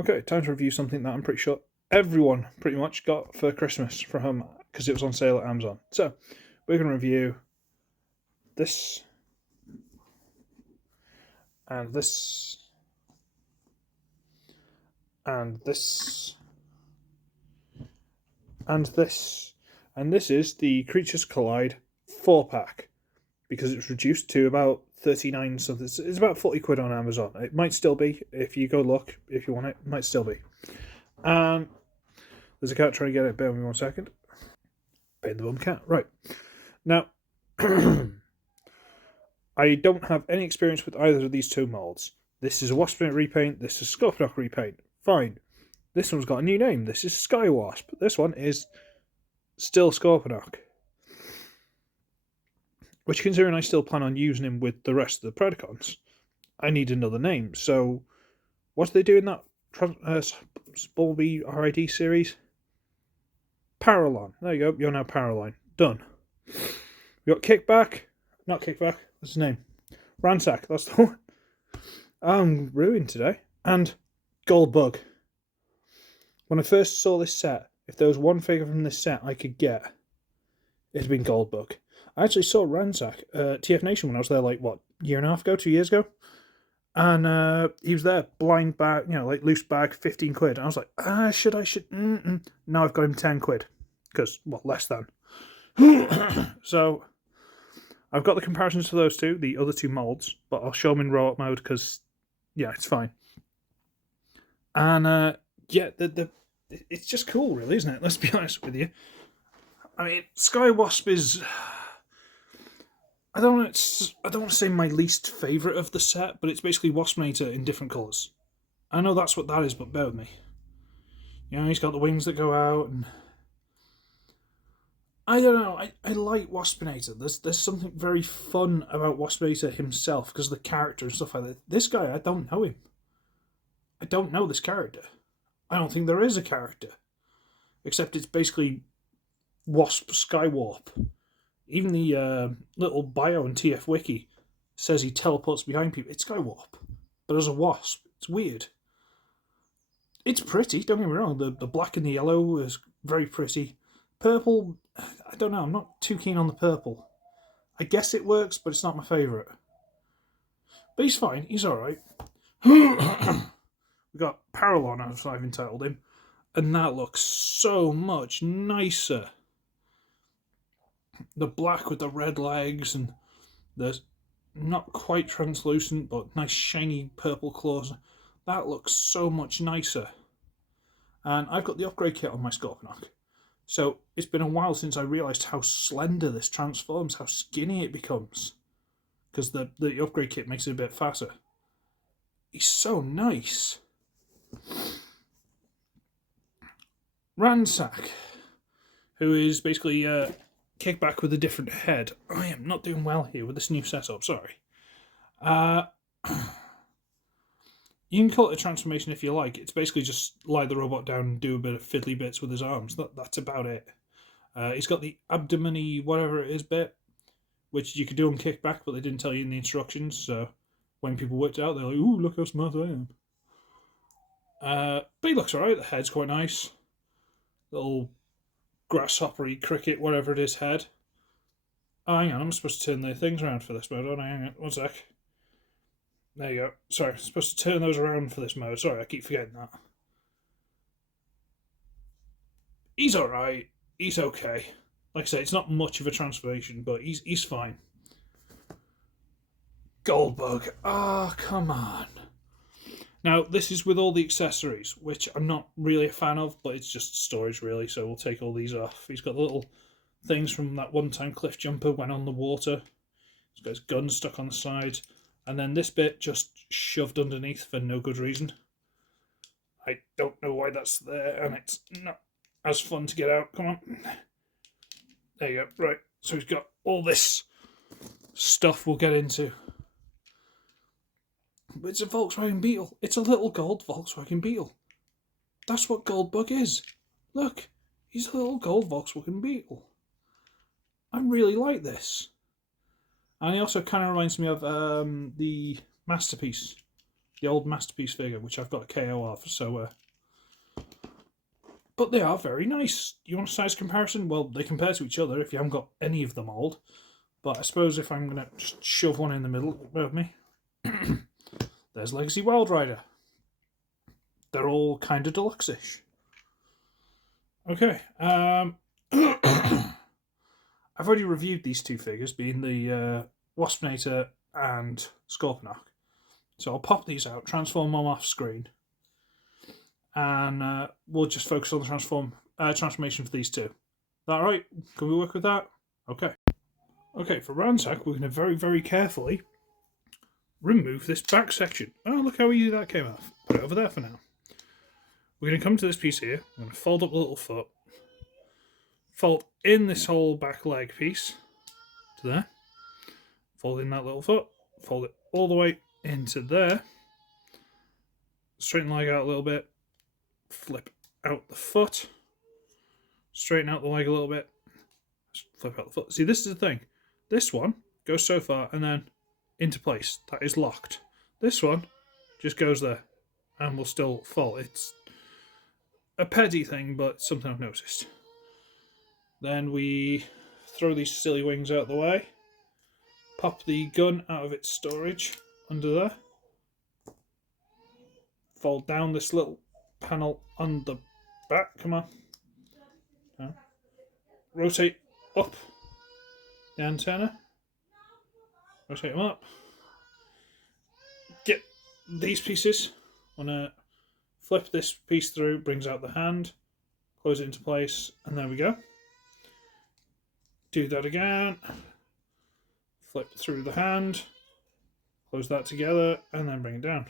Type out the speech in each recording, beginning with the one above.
Okay, time to review something that I'm pretty sure everyone pretty much got for Christmas from home because it was on sale at Amazon. So, we're going to review this and this and this and this. And this is the Creatures Collide 4-pack because it's reduced to about 39 something. It's about 40 quid on Amazon. It might still be if you go look, if you want it, might still be. There's a cat trying to get it. Bear with me 1 second. Pain the bum cat. Right. Now, I don't have any experience with either of these two molds. This is a Waspinator repaint. This is Scorponok repaint. Fine. This one's got a new name. This is Sky Wasp. This one is still Scorponok. Which, considering I still plan on using him with the rest of the Predacons, I need another name. So, what do they do in that Spolby RID series? Paralon. There you go. You're now Paraline. Done. We got Kickback. Not Kickback. What's his name? Ransack. That's the one. I'm ruined today. And Goldbug. When I first saw this set, if there was one figure from this set I could get, it'd been Goldbug. I actually saw Ransack at TF Nation when I was there, like, what, year and a half ago, 2 years ago? And he was there, blind bag, like loose bag, 15 quid. And I was like, should. Now I've got him 10 quid. Because, well, less than. So, I've got the comparisons for those two, the other two molds, but I'll show them in roll-up mode because, yeah, it's fine. And, yeah, it's just cool, really, isn't it? Let's be honest with you. I mean, Sky Wasp is... I don't want to say my least favourite of the set, but it's basically Waspinator in different colours. I know that's what that is, but bear with me. He's got the wings that go out, and... I don't know, I like Waspinator. There's something very fun about Waspinator himself, because of the character and stuff like that. This guy, I don't know him. I don't know this character. I don't think there is a character. Except it's basically Wasp Skywarp. Even the little bio in TF Wiki says he teleports behind people. It's Skywarp, but as a wasp. It's weird. It's pretty, don't get me wrong. The black and the yellow is very pretty. Purple, I don't know. I'm not too keen on the purple. I guess it works, but it's not my favourite. But he's fine. He's alright. We got Paralon, as I've entitled him. And that looks so much nicer. The black with the red legs and the not quite translucent but nice shiny purple claws. That looks so much nicer. And I've got the upgrade kit on my Scorponok. So it's been a while since I realised how slender this transforms, how skinny it becomes. Because the upgrade kit makes it a bit fatter. He's so nice. Ransack, who is basically Kickback with a different head. I am not doing well here with this new setup, sorry. You can call it a transformation if you like. It's basically just lie the robot down and do a bit of fiddly bits with his arms. That's about it. He's got the abdomen-y whatever it is bit, which you could do on Kickback, but they didn't tell you in the instructions, so when people worked it out, they're like, ooh, look how smart I am. But he looks alright, the head's quite nice. Little grasshoppery cricket, whatever it is, head. Oh, hang on, I'm supposed to turn the things around for this mode, aren't I? Hang on, 1 sec. There you go. Sorry, I'm supposed to turn those around for this mode. Sorry, I keep forgetting that. He's alright. He's okay. Like I say, it's not much of a transformation, but he's fine. Goldbug. Oh, come on. Now, this is with all the accessories, which I'm not really a fan of, but it's just storage, really, so we'll take all these off. He's got the little things from that one-time cliff jumper when on the water. He's got his gun stuck on the side. And then this bit just shoved underneath for no good reason. I don't know why that's there, and it's not as fun to get out. Come on. There you go. Right, so he's got all this stuff we'll get into. But it's a Volkswagen Beetle. It's a little gold Volkswagen Beetle. That's what Goldbug is. Look, he's a little gold Volkswagen Beetle. I really like this. And he also kind of reminds me of the Masterpiece the old Masterpiece figure, which I've got a KO of. So, but they are very nice. You want a size comparison? Well, they compare to each other if you haven't got any of them old. But I suppose if I'm going to just shove one in the middle of me, there's Legacy Wild Rider. They're all kind of deluxe-ish. Okay. I've already reviewed these two figures, being the Waspinator and Scorponok. So I'll pop these out, transform them off screen, and we'll just focus on the transformation for these two. Is that right? Can we work with that? Okay. Okay, for Ransack, we're going to very, very carefully remove this back section. Oh, look how easy that came off. Put it over there for now. We're going to come to this piece here. I'm going to fold up the little foot. Fold in this whole back leg piece to there. Fold in that little foot. Fold it all the way into there. Straighten the leg out a little bit. Flip out the foot. Straighten out the leg a little bit. Flip out the foot. See, this is the thing. This one goes so far and then into place. That is locked. This one just goes there and will still fall. It's a petty thing, but something I've noticed. Then we throw these silly wings out the way. Pop the gun out of its storage under there. Fold down this little panel on the back. Come on. Rotate up the antenna. Rotate them up. Get these pieces. Want to flip this piece through, brings out the hand. Close it into place, and there we go. Do that again. Flip through the hand. Close that together, and then bring it down.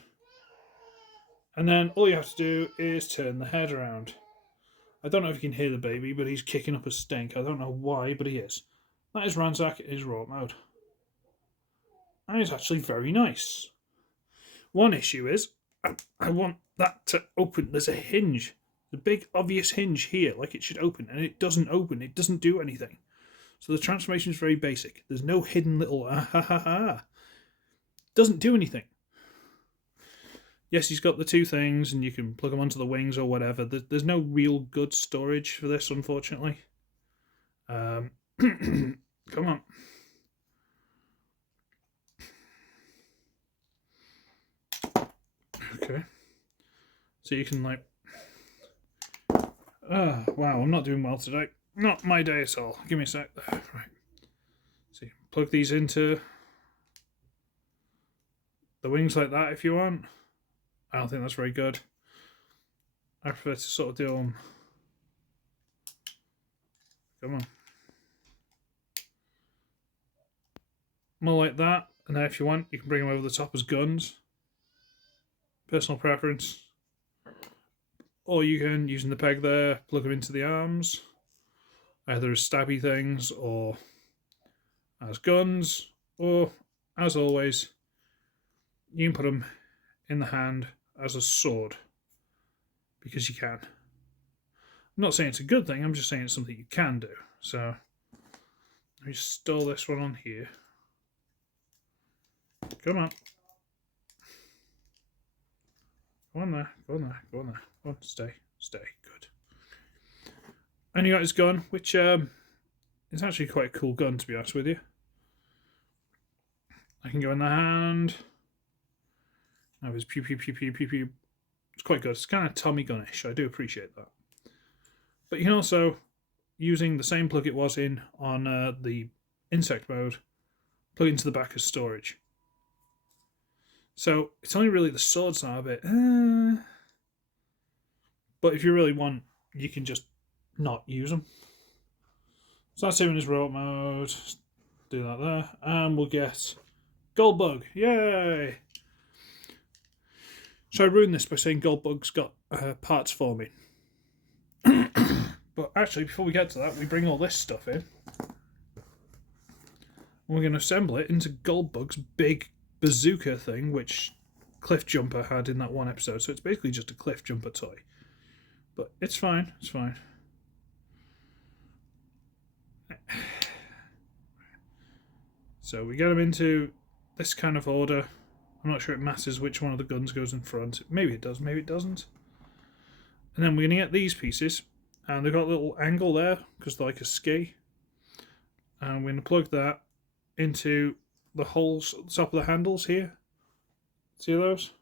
And then all you have to do is turn the head around. I don't know if you can hear the baby, but he's kicking up a stink. I don't know why, but he is. That is Ransack in his raw mode. And it's actually very nice. One issue is, I want that to open. There's a hinge. The big obvious hinge here, like it should open, and it doesn't open. It doesn't do anything. So the transformation is very basic. There's no hidden little Doesn't do anything. Yes, he's got the two things, and you can plug them onto the wings or whatever. There's no real good storage for this, unfortunately. Come on. Okay. So you can, like... wow, I'm not doing well today. Not my day at all. Give me a sec. Right. So you plug these into the wings like that if you want. I don't think that's very good. I prefer to sort of do them. Come on. More like that. And then if you want, you can bring them over the top as guns. Personal preference. Or you can, using the peg there, plug them into the arms. Either as stabby things or as guns. Or, as always, you can put them in the hand as a sword. Because you can. I'm not saying it's a good thing, I'm just saying it's something you can do. So, let me just store this one on here. Come on. Go on there, go on there, go on there. Go on, stay, good. And you got his gun, which is actually quite a cool gun, to be honest with you. I can go in the hand. Have his pew pew pew pew pew pew. It's quite good. It's kind of Tommy gun-ish. I do appreciate that. But you can also, using the same plug it was in on the insect mode, plug it into the back as storage. So it's only really the swords that are a bit... But if you really want, you can just not use them. So that's him in his robot mode. Do that there. And we'll get Goldbug. Yay! So I ruined this by saying Goldbug's got parts for me. But actually, before we get to that, we bring all this stuff in. And we're going to assemble it into Goldbug's big bazooka thing, which Cliff Jumper had in that one episode. So it's basically just a Cliff Jumper toy. But it's fine, it's fine. So we get them into this kind of order. I'm not sure it matters which one of the guns goes in front. Maybe it does, maybe it doesn't. And then we're going to get these pieces, and they've got a little angle there because they're like a ski. And we're going to plug that into the holes at the top of the handles here. See those?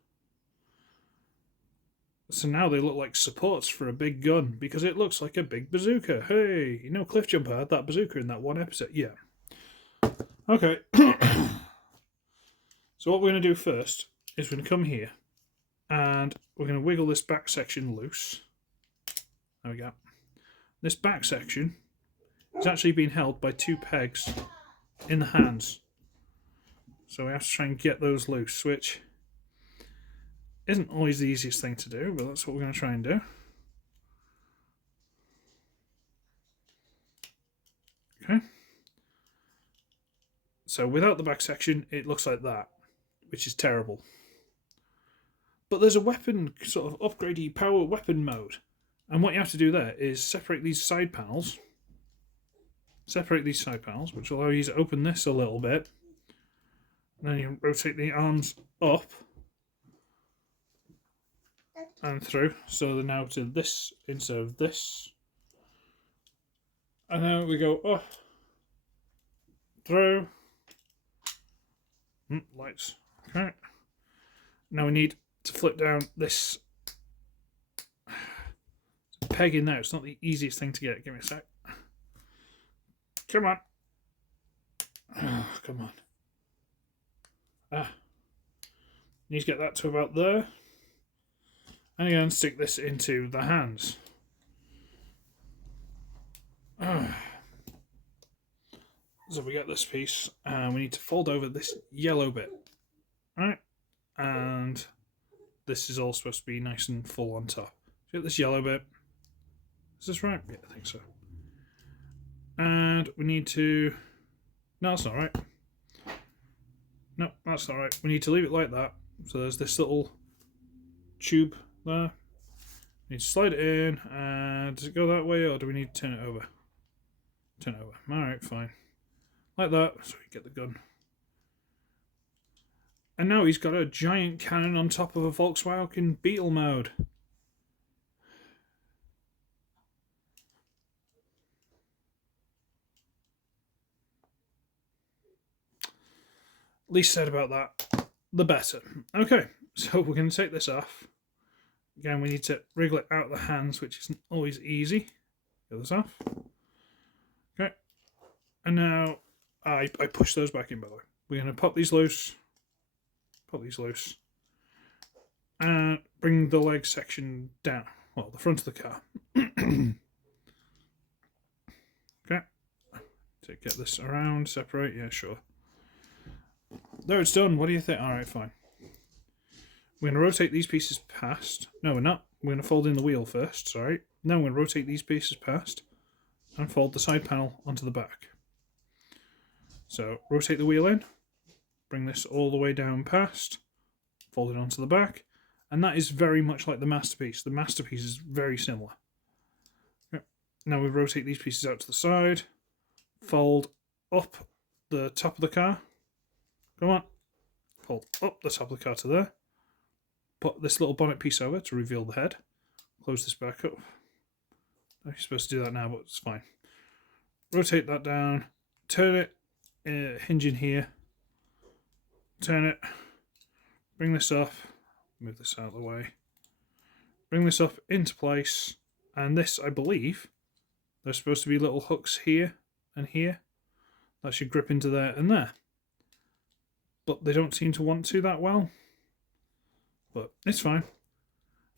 So now they look like supports for a big gun because it looks like a big bazooka. Hey, you know Cliffjumper had that bazooka in that one episode? Yeah. Okay. So what we're going to do first is we're going to come here and we're going to wiggle this back section loose. There we go. This back section is actually being held by 2 pegs in the hands. So we have to try and get those loose, which isn't always the easiest thing to do, but that's what we're going to try and do. Okay. So without the back section, it looks like that, which is terrible. But there's a weapon, sort of upgradey power weapon mode. And what you have to do there is separate these side panels. Which will allow you to open this a little bit. And then you rotate the arms up and through, so they're now to this instead of this. And now we go up, through, lights, okay. Now we need to flip down this peg in there. It's not the easiest thing to get. Give me a sec. Come on. Oh, come on. Need to get that to about there. And again, stick this into the hands. So we get this piece, and we need to fold over this yellow bit. Alright, and this is all supposed to be nice and full on top. So get this yellow bit. Is this right? Yeah, I think so. And we need to... No, that's not right. No, that's not right. We need to leave it like that. So there's this little tube there. We need to slide it in, and does it go that way, or do we need to turn it over? Turn it over. Alright, fine. Like that, so we get the gun. And now he's got a giant cannon on top of a Volkswagen Beetle mode. Least said about that, the better. Okay, so we're going to take this off. Again, we need to wriggle it out of the hands, which isn't always easy. Get this off. Okay. And now I push those back in, by the way. We're going to pop these loose. Pop these loose. And bring the leg section down. Well, the front of the car. Okay. So get this around, separate. Yeah, sure. There, it's done. What do you think? Alright, fine. We're going to rotate these pieces past. No, we're not. We're going to fold in the wheel first, sorry. Now we're going to rotate these pieces past and fold the side panel onto the back. So, rotate the wheel in, bring this all the way down past, fold it onto the back, and that is very much like the Masterpiece. The Masterpiece is very similar. Okay. Now we rotate these pieces out to the side, fold up the top of the car. Come on. Fold up the top of the car to there. Put this little bonnet piece over to reveal the head. Close this back up. You're supposed to do that now, but it's fine. Rotate that down. Turn it. Hinge in here. Turn it. Bring this up. Move this out of the way. Bring this up into place. And this, I believe, there's supposed to be little hooks here and here. That should grip into there and there. But they don't seem to want to that well. But it's fine.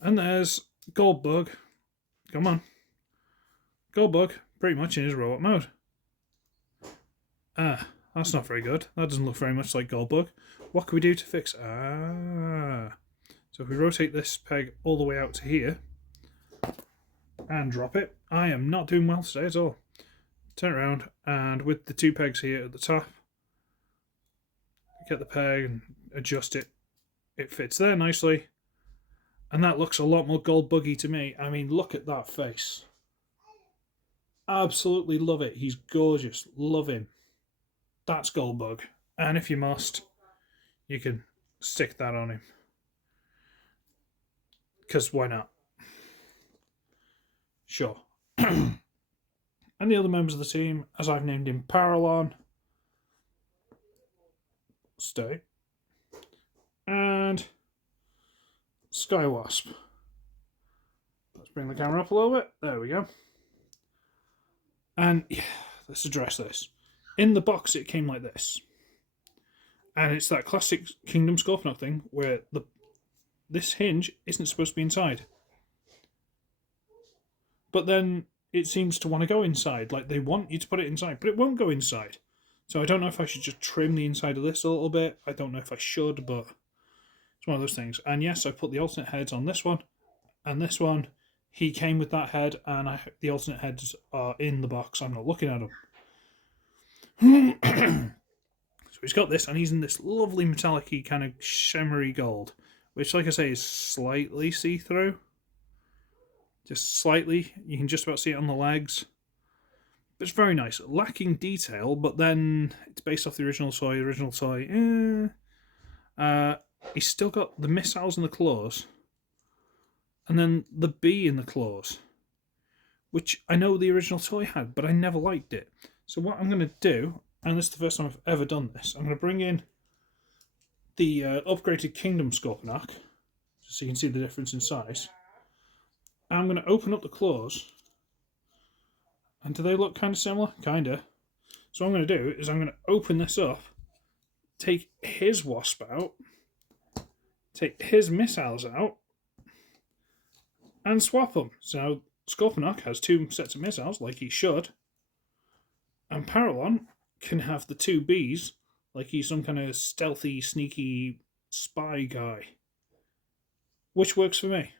And there's Goldbug. Come on. Goldbug, pretty much in his robot mode. That's not very good. That doesn't look very much like Goldbug. What can we do to fix? So if we rotate this peg all the way out to here and drop it. I am not doing well today at all. Turn it around, and with the 2 pegs here at the top, get the peg and adjust it. It fits there nicely. And that looks a lot more Goldbuggy to me. I mean, look at that face. Absolutely love it. He's gorgeous. Love him. That's Goldbug. And if you must, you can stick that on him. Because why not? Sure. And the other members of the team, as I've named him, Paralon, stay, and Skywasp. Let's bring the camera up a little bit. There we go. And yeah, let's address this. In the box, it came like this. And it's that classic Kingdom Scorponok thing where this hinge isn't supposed to be inside. But then it seems to want to go inside. Like, they want you to put it inside, but it won't go inside. So I don't know if I should just trim the inside of this a little bit. I don't know if I should, but it's one of those things. And yes, I put the alternate heads on this one and this one. He came with that head, and the alternate heads are in the box. I'm not looking at them. So he's got this, and he's in this lovely metallic-y kind of shimmery gold, which, like I say, is slightly see-through. Just slightly. You can just about see it on the legs. It's very nice. Lacking detail, but then it's based off the original toy. He's still got the missiles in the claws. And then the bee in the claws. Which I know the original toy had, but I never liked it. So what I'm going to do, and this is the first time I've ever done this, I'm going to bring in the upgraded Kingdom Scorponok, so you can see the difference in size. I'm going to open up the claws. And do they look kind of similar? Kinda. So what I'm going to do is I'm going to open this up, take his wasp out, take his missiles out, and swap them. So Scorponok has 2 sets of missiles, like he should, and Paralon can have the 2 bees, like he's some kind of stealthy, sneaky spy guy. Which works for me.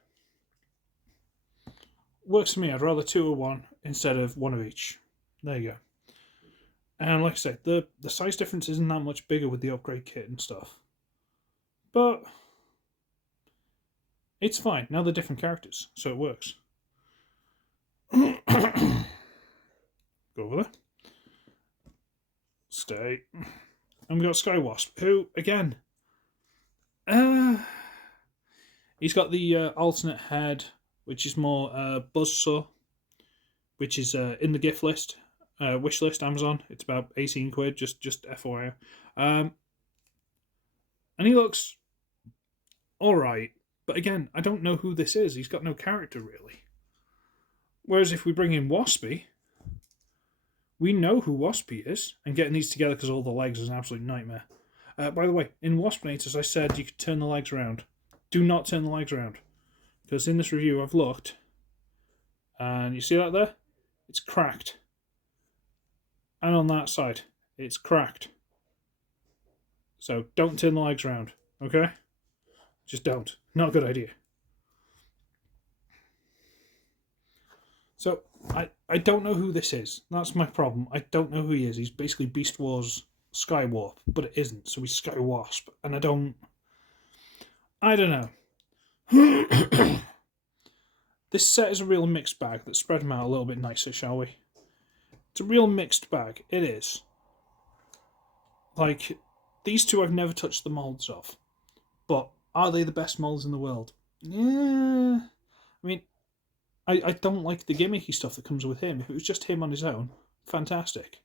Works for me. I'd rather 2 of one instead of 1 of each. There you go. And like I said, the size difference isn't that much bigger with the upgrade kit and stuff. But it's fine. Now they're different characters, so it works. Go over there. Stay. And we got Skywasp, who, again, he's got the alternate head, which is more Buzzsaw, which is in the gift list, wish list, Amazon. It's about 18 quid, just FYI. And he looks alright, but again, I don't know who this is. He's got no character, really. Whereas if we bring in Waspy, we know who Waspy is, and getting these together because all the legs is an absolute nightmare. By the way, in Waspinator, as I said, you could turn the legs around. Do not turn the legs around. Because in this review I've looked, and you see that there? It's cracked. And on that side, it's cracked. So don't turn the legs around, okay? Just don't. Not a good idea. So, I don't know who this is. That's my problem. I don't know who he is. He's basically Beast Wars Skywarp, but it isn't. So he's Skywasp. And I don't know. This set is a real mixed bag. Let's spread them out a little bit nicer, shall we? It's a real mixed bag. It is. Like, these 2 I've never touched the moulds of. But are they the best moulds in the world? Yeah. I mean, I don't like the gimmicky stuff that comes with him. If it was just him on his own, fantastic.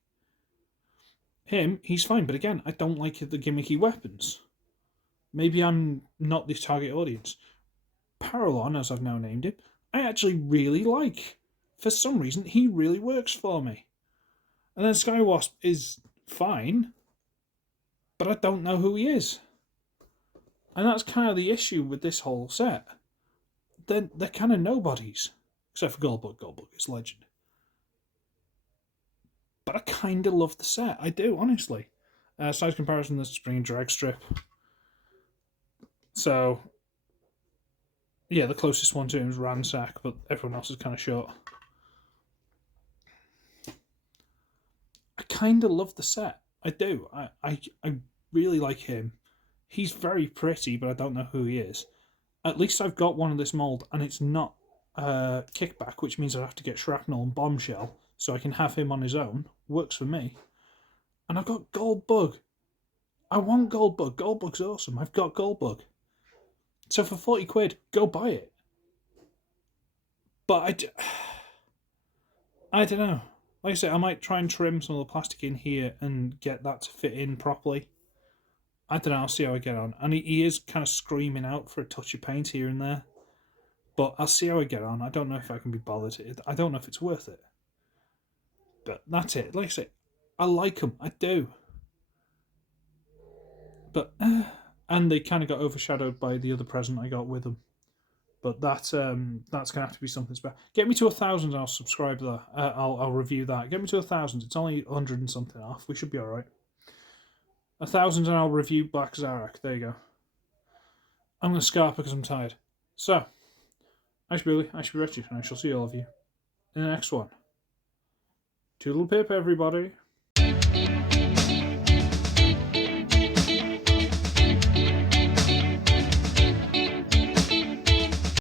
Him, he's fine. But again, I don't like the gimmicky weapons. Maybe I'm not the target audience. Paralon, as I've now named him, I actually really like. For some reason, he really works for me. And then Skywasp is fine, but I don't know who he is. And that's kind of the issue with this whole set. They're kind of nobodies. Except for Goldbug. Goldbug is legend. But I kind of love the set. I do, honestly. Size comparison, this is bringing drag strip. So, yeah, the closest one to him is Ransack, but everyone else is kind of short. I kind of love the set. I do. I really like him. He's very pretty, but I don't know who he is. At least I've got one of this mould, and it's not kickback, which means I have to get Shrapnel and Bombshell, so I can have him on his own. Works for me. And I've got Goldbug. I want Goldbug. Goldbug's awesome. I've got Goldbug. So for 40 quid, go buy it. But I don't know. Like I say, I might try and trim some of the plastic in here and get that to fit in properly. I don't know. I'll see how I get on. And he is kind of screaming out for a touch of paint here and there. But I'll see how I get on. I don't know if I can be bothered. I don't know if it's worth it. But that's it. Like I say, I like them. I do. But and they kind of got overshadowed by the other present I got with them. But that's gonna have to be something special. Get me to 1,000 and I'll subscribe to that. I'll review that. Get me to 1,000. It's only 100 and something off. We should be all right. 1,000 and I'll review Black Zarak. There you go. I'm gonna scarp because I'm tired. So, I should be Richard, and I shall see all of you in the next one. Toodle pip, everybody.